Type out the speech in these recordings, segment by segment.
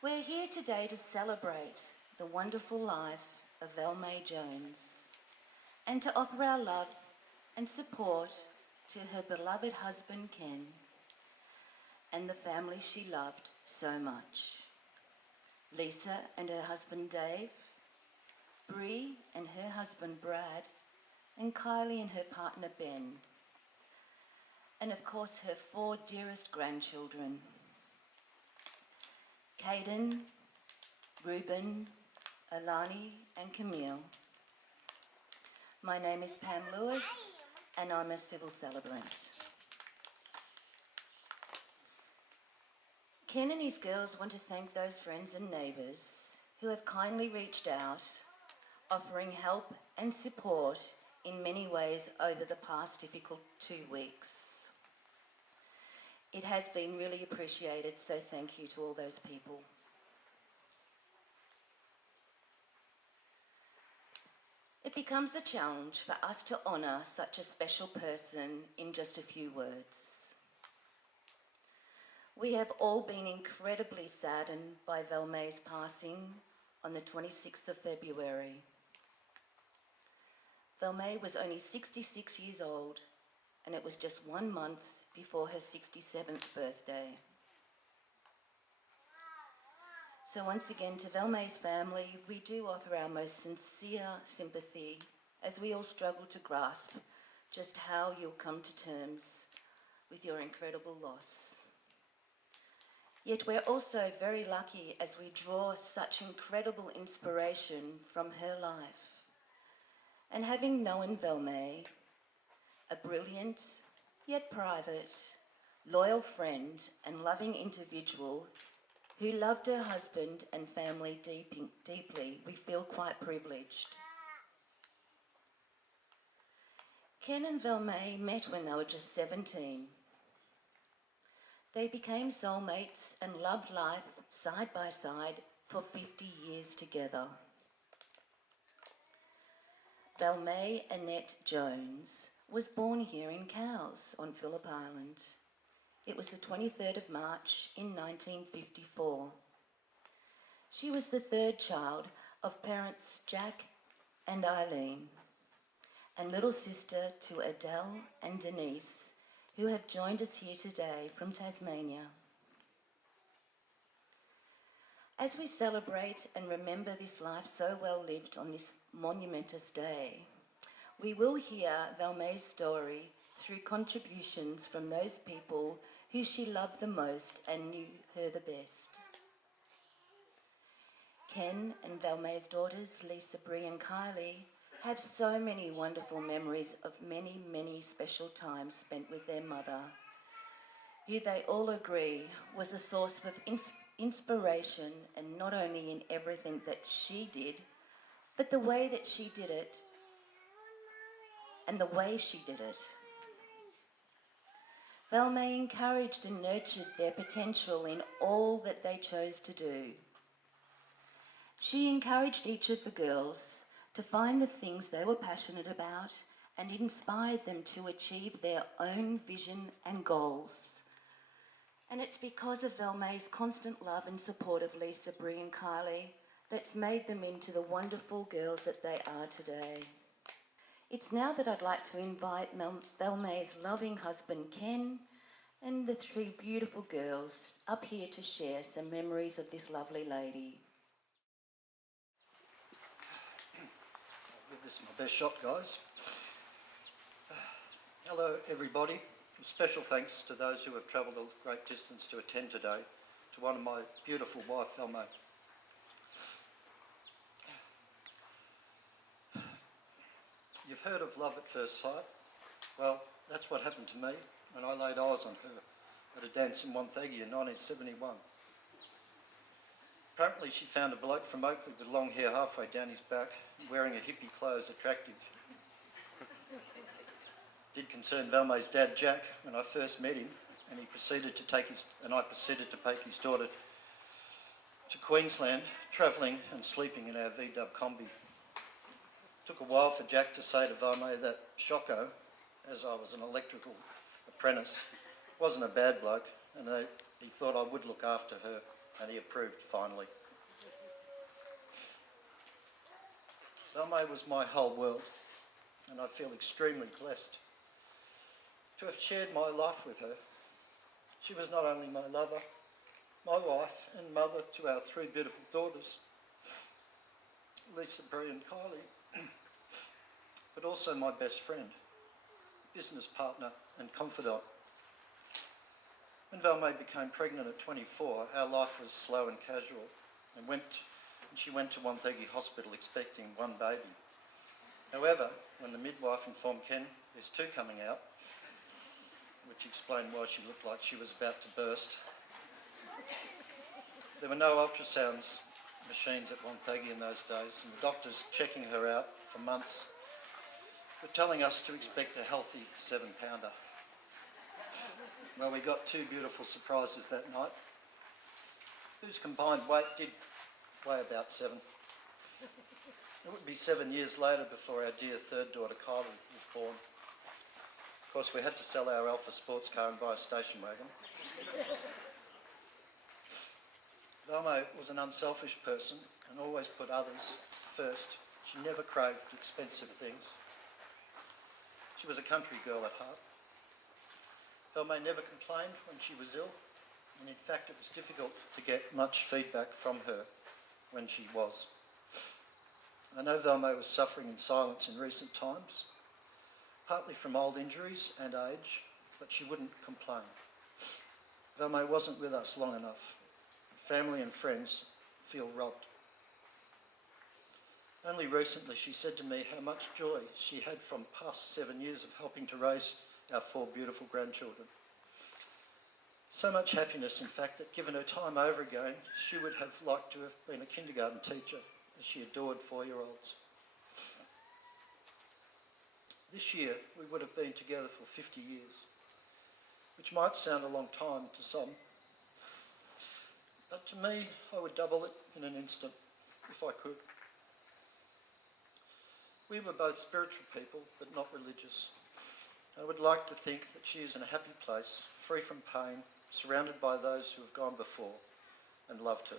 We're here today to celebrate the wonderful life of Valmai Jones and to offer our love and support to her beloved husband Ken and the family she loved so much. Lisa and her husband Dave, Bree and her husband Brad, and Kylie and her partner Ben, and of course her 4 dearest grandchildren, Caden, Reuben, Alani and Camille. My name is Pam Lewis and I'm a civil celebrant. Ken and his girls want to thank those friends and neighbours who have kindly reached out, offering help and support in many ways over the past difficult 2 weeks. It has been really appreciated, so thank you to all those people. It becomes a challenge for us to honour such a special person in just a few words. We have all been incredibly saddened by Valmai's passing on the 26th of February. Valmai was only 66 years old, and it was just 1 month before her 67th birthday. So once again, to Valmai's family, we do offer our most sincere sympathy as we all struggle to grasp just how you'll come to terms with your incredible loss. Yet we're also very lucky as we draw such incredible inspiration from her life. And having known Valmai, a brilliant, yet private, loyal friend and loving individual who loved her husband and family deeply, we feel quite privileged. Ken and Valmai met when they were just 17. They became soulmates and loved life side by side for 50 years together. Valmai Annette Jones was born here in Cowes on Phillip Island. It was the 23rd of March in 1954. She was the 3rd child of parents Jack and Eileen, and little sister to Adele and Denise, who have joined us here today from Tasmania. As we celebrate and remember this life so well lived on this monumentous day, we will hear Valmai's story through contributions from those people who she loved the most and knew her the best. Ken and Valmai's daughters, Lisa, Bree and Kylie, have so many wonderful memories of many, many special times spent with their mother, who they all agree was a source of inspiration, and not only in everything that she did, but the way that she did it and the way she did it. Valmai encouraged and nurtured their potential in all that they chose to do. She encouraged each of the girls to find the things they were passionate about and inspired them to achieve their own vision and goals. And it's because of Valmai's constant love and support of Lisa, Bree and Kylie that's made them into the wonderful girls that they are today. It's now that I'd like to invite Valmai's loving husband Ken and the 3 beautiful girls up here to share some memories of this lovely lady. I'll give this my best shot, guys. Hello everybody. Special thanks to those who have travelled a great distance to attend today, to one of my beautiful wife, Valmai. You've heard of love at first sight? Well, that's what happened to me when I laid eyes on her at a dance in Wonthaggi in 1971. Apparently she found a bloke from Oakley with long hair halfway down his back, wearing a hippie clothes attractive. Did concern Valmai's dad, Jack, when I first met him, and I proceeded to take his daughter to Queensland, travelling and sleeping in our VW combi. Took a while for Jack to say to Valmai that Shocko, as I was an electrical apprentice, wasn't a bad bloke, and they he thought I would look after her, and he approved finally. Valmai was my whole world, and I feel extremely blessed to have shared my life with her. She was not only my lover, my wife and mother to our three beautiful daughters, Lisa, Brie and Kylie, but also my best friend, business partner and confidant. When Valmai became pregnant at 24, our life was slow and casual, and she went to Wonthaggi Hospital expecting one baby. However, when the midwife informed Ken there's two coming out, which explained why she looked like she was about to burst, there were no ultrasounds machines at Wonthaggi in those days, and the doctors checking her out for months were telling us to expect a healthy 7-pounder. Well, we got two beautiful surprises that night, whose combined weight did weigh about 7. It would be 7 years later before our dear third daughter, Kylie, was born. Of course, we had to sell our Alpha sports car and buy a station wagon. Valmai was an unselfish person and always put others first. She never craved expensive things. She was a country girl at heart. Valmai never complained when she was ill, and in fact it was difficult to get much feedback from her when she was. I know Valmai was suffering in silence in recent times, partly from old injuries and age, but she wouldn't complain. Valmai wasn't with us long enough. Family and friends feel robbed. Only recently she said to me how much joy she had from past 7 years of helping to raise our 4 beautiful grandchildren. So much happiness, in fact, that given her time over again, she would have liked to have been a kindergarten teacher, as she adored 4-year-olds. This year we would have been together for 50 years, which might sound a long time to some, but to me I would double it in an instant, if I could. We were both spiritual people, but not religious. I would like to think that she is in a happy place, free from pain, surrounded by those who have gone before and loved her.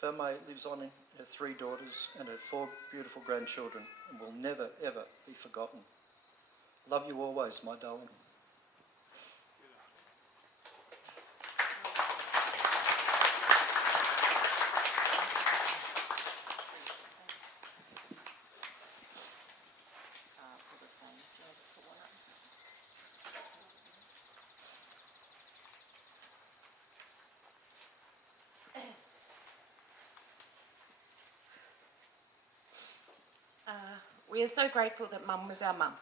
Valmai lives on in her 3 daughters and her 4 beautiful grandchildren and will never, ever be forgotten. Love you always, my darling. We are so grateful that Mum was our mum.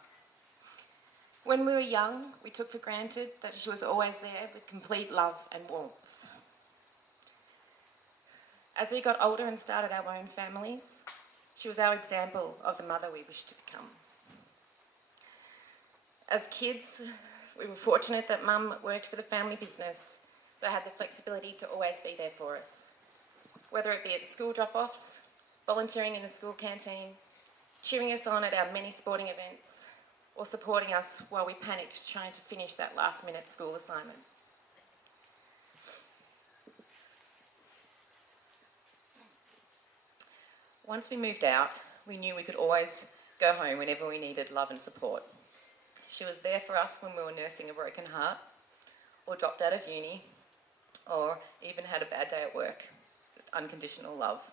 When we were young, we took for granted that she was always there with complete love and warmth. As we got older and started our own families, she was our example of the mother we wished to become. As kids, we were fortunate that Mum worked for the family business, so had the flexibility to always be there for us. Whether it be at school drop-offs, volunteering in the school canteen, cheering us on at our many sporting events, or supporting us while we panicked trying to finish that last-minute school assignment. Once we moved out, we knew we could always go home whenever we needed love and support. She was there for us when we were nursing a broken heart, or dropped out of uni, or even had a bad day at work. Just unconditional love.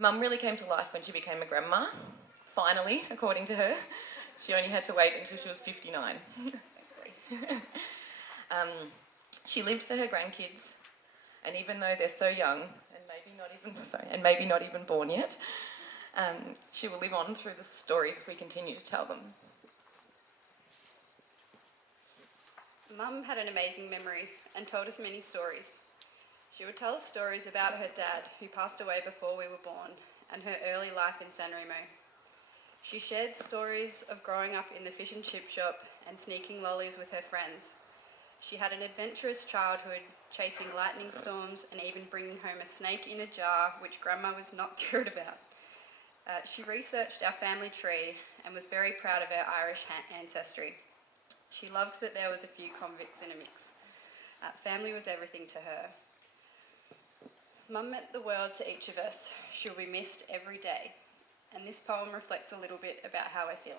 Mum really came to life when she became a grandma, finally, according to her. She only had to wait until she was 59. She lived for her grandkids, and even though they're so young and maybe not even born yet, she will live on through the stories we continue to tell them. Mum had an amazing memory and told us many stories. She would tell us stories about her dad, who passed away before we were born, and her early life in San Remo. She shared stories of growing up in the fish and chip shop and sneaking lollies with her friends. She had an adventurous childhood, chasing lightning storms and even bringing home a snake in a jar, which Grandma was not thrilled about. She researched our family tree and was very proud of her Irish ancestry. She loved that there was a few convicts in a mix. Family was everything to her. Mum meant the world to each of us. She'll be missed every day. And this poem reflects a little bit about how we're feeling.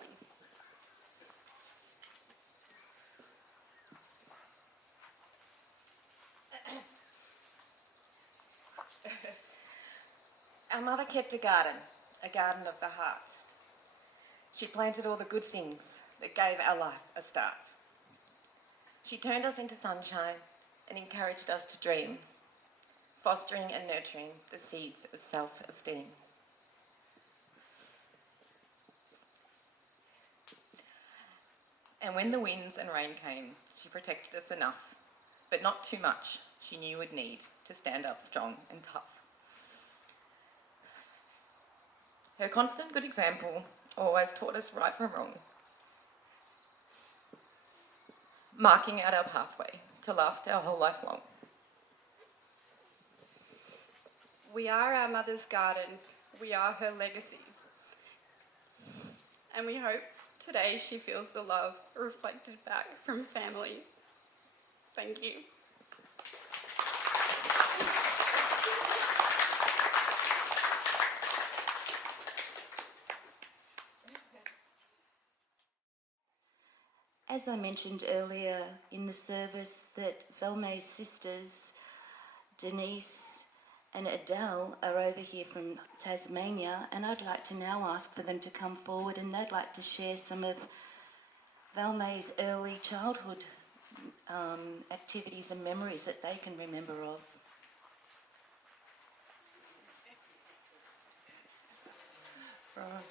Our mother kept a garden of the heart. She planted all the good things that gave our life a start. She turned us into sunshine and encouraged us to dream, fostering and nurturing the seeds of self-esteem. And when the winds and rain came, she protected us enough, but not too much she knew would need to stand up strong and tough. Her constant good example always taught us right from wrong, marking out our pathway to last our whole life long. We are our mother's garden. We are her legacy. And we hope today she feels the love reflected back from family. Thank you. As I mentioned earlier in the service, that Valmai's sisters, Denise and Adele, are over here from Tasmania, and I'd like to now ask for them to come forward, and they'd like to share some of Valmai's early childhood activities and memories that they can remember of. Right.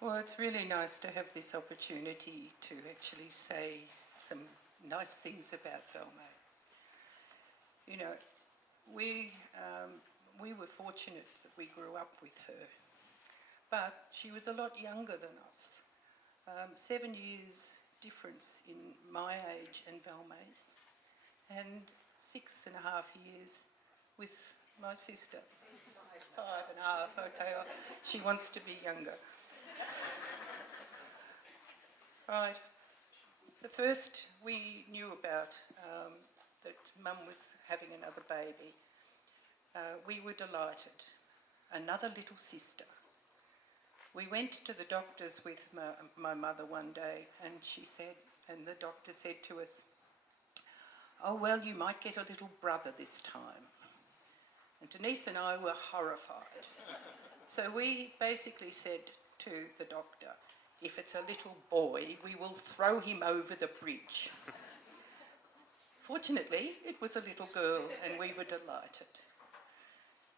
Well, it's really nice to have this opportunity to actually say some nice things about Valmai. You know, we were fortunate that we grew up with her, but she was a lot younger than us. 7 years difference in my age and Valmai's, and 6.5 years with my sister. 5.5, okay, she wants to be younger. Right. The first we knew about that Mum was having another baby, we were delighted. Another little sister. We went to the doctors with my mother one day, and she said, and the doctor said to us, "Oh, well, you might get a little brother this time." And Denise and I were horrified. So we basically said to the doctor, "If it's a little boy, we will throw him over the bridge." Fortunately, it was a little girl, and we were delighted.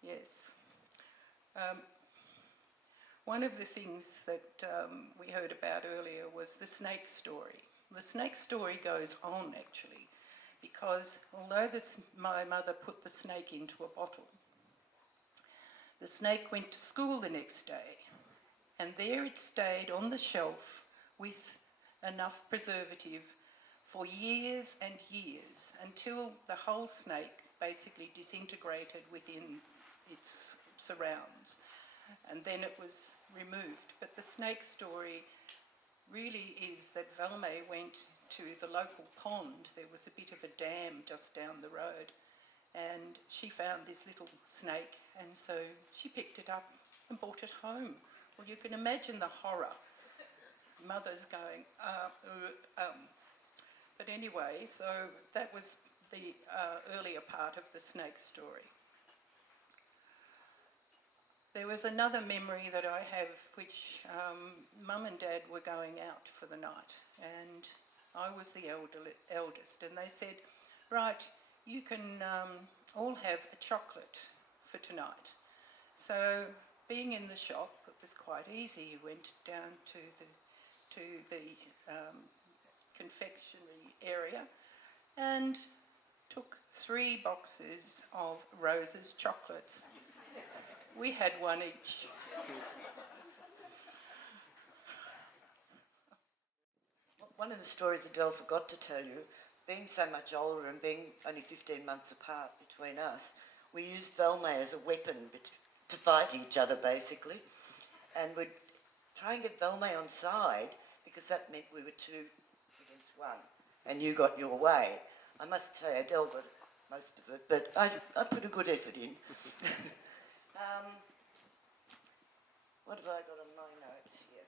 Yes. One of the things that we heard about earlier was the snake story. The snake story goes on, actually, because although my mother put the snake into a bottle, the snake went to school the next day, and there it stayed on the shelf with enough preservative for years and years, until the whole snake basically disintegrated within its surrounds, and then it was removed. But the snake story really is that Valmai went to the local pond. There was a bit of a dam just down the road, and she found this little snake, and so she picked it up and brought it home. Well, you can imagine the horror. Mother's going, But anyway, so that was the earlier part of the snake story. There was another memory that I have, which Mum and Dad were going out for the night, and I was the eldest, and they said, "Right, you can all have a chocolate for tonight." So, being in the shop, it was quite easy. You went down to the confectionery area and took 3 boxes of Rose's chocolates. We had one each. One of the stories Adele forgot to tell you, being so much older and being only 15 months apart between us, we used Valmai as a weapon to fight each other, basically. And we'd try and get Valmai on side, because that meant we were 2 against 1, and you got your way. I must say Adele got most of it, but I put a good effort in. What have I got on my notes here?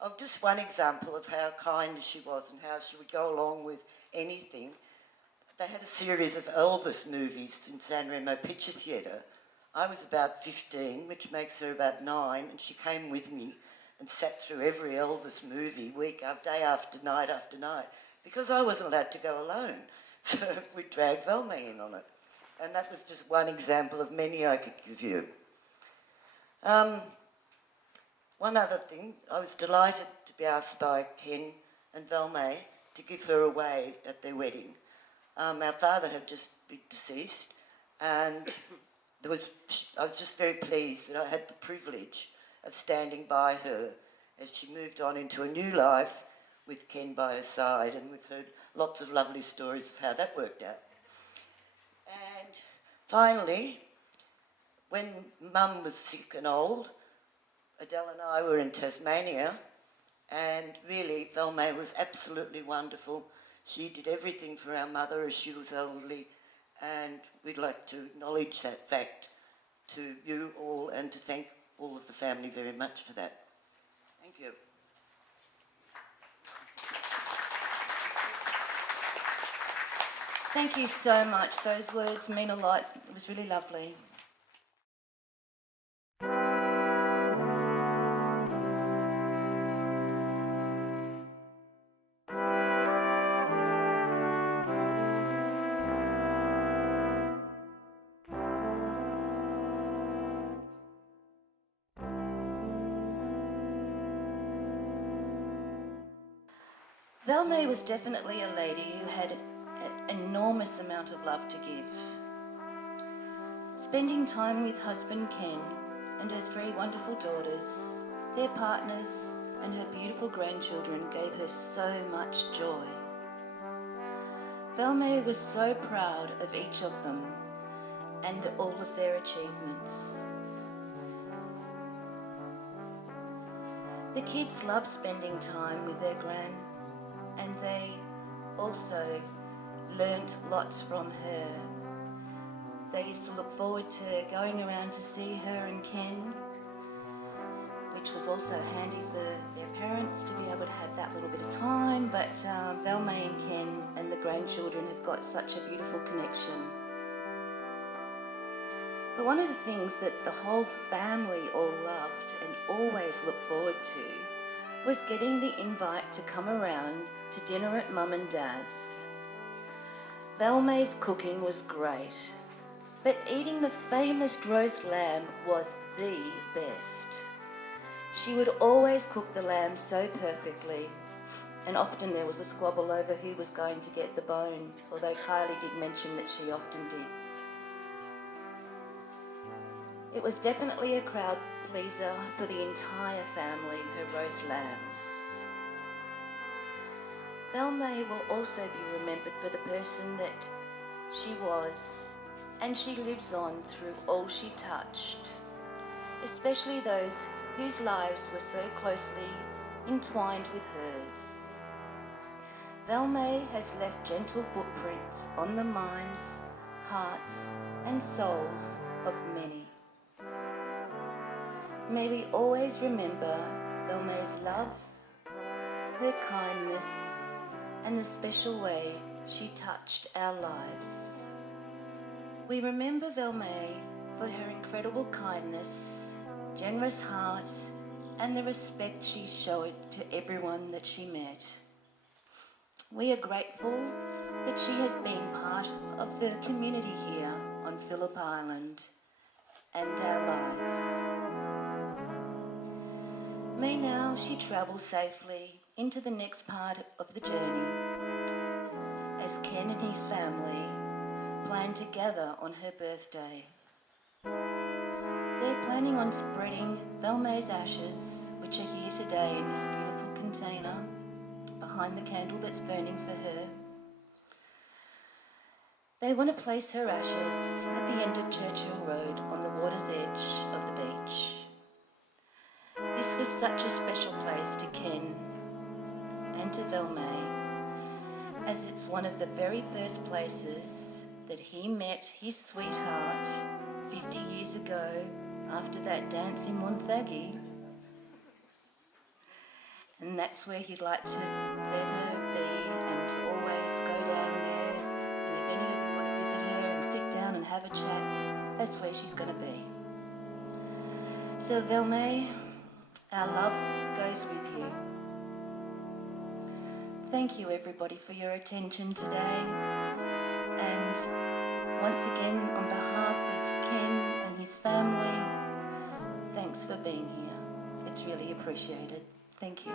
Of just one example of how kind she was and how she would go along with anything. They had a series of Elvis movies in San Remo Picture Theatre. I was about 15, which makes her about 9, and she came with me and sat through every Elvis movie day after night, because I wasn't allowed to go alone. So we dragged Valmai in on it. And that was just one example of many I could give you. One other thing, I was delighted to be asked by Ken and Valmai to give her away at their wedding. Our father had just been deceased, and I was just very pleased that I had the privilege of standing by her as she moved on into a new life with Ken by her side, and we've heard lots of lovely stories of how that worked out. And finally, when Mum was sick and old, Adele and I were in Tasmania, and really Valmai was absolutely wonderful. She did everything for our mother as she was elderly, and we'd like to acknowledge that fact to you all and to thank all of the family very much for that. Thank you. Thank you so much. Those words mean a lot. It was really lovely. Valmai was definitely a lady who had an enormous amount of love to give. Spending time with husband Ken and her 3 wonderful daughters, their partners and her beautiful grandchildren gave her so much joy. Valmai was so proud of each of them and all of their achievements. The kids loved spending time with their gran, and they also learnt lots from her. They used to look forward to going around to see her and Ken, which was also handy for their parents to be able to have that little bit of time, but Valmai and Ken and the grandchildren have got such a beautiful connection. But one of the things that the whole family all loved and always looked forward to was getting the invite to come around to dinner at Mum and Dad's. Valmai's cooking was great, but eating the famous roast lamb was the best. She would always cook the lamb so perfectly, and often there was a squabble over who was going to get the bone, although Kylie did mention that she often did. It was definitely a crowd pleaser for the entire family, her roast lambs. Valmai will also be remembered for the person that she was, and she lives on through all she touched, especially those whose lives were so closely entwined with hers. Valmai has left gentle footprints on the minds, hearts, and souls of many. May we always remember Valmai's love, her kindness, and the special way she touched our lives. We remember Valmai for her incredible kindness, generous heart, and the respect she showed to everyone that she met. We are grateful that she has been part of the community here on Phillip Island and our lives. May now she travel safely into the next part of the journey as Ken and his family plan to gather on her birthday. They're planning on spreading Valmai's ashes, which are here today in this beautiful container behind the candle that's burning for her. They want to place her ashes at the end of Churchill Road on the water's edge of the beach. This was such a special place to Ken and to Valmai, as it's one of the very first places that he met his sweetheart 50 years ago after that dance in Wonthaggi. And that's where he'd like to let her be and to always go down there. And if any of you want to visit her and sit down and have a chat, that's where she's going to be. So Valmai, our love goes with you. Thank you everybody for your attention today. And once again, on behalf of Ken and his family, thanks for being here. It's really appreciated. Thank you.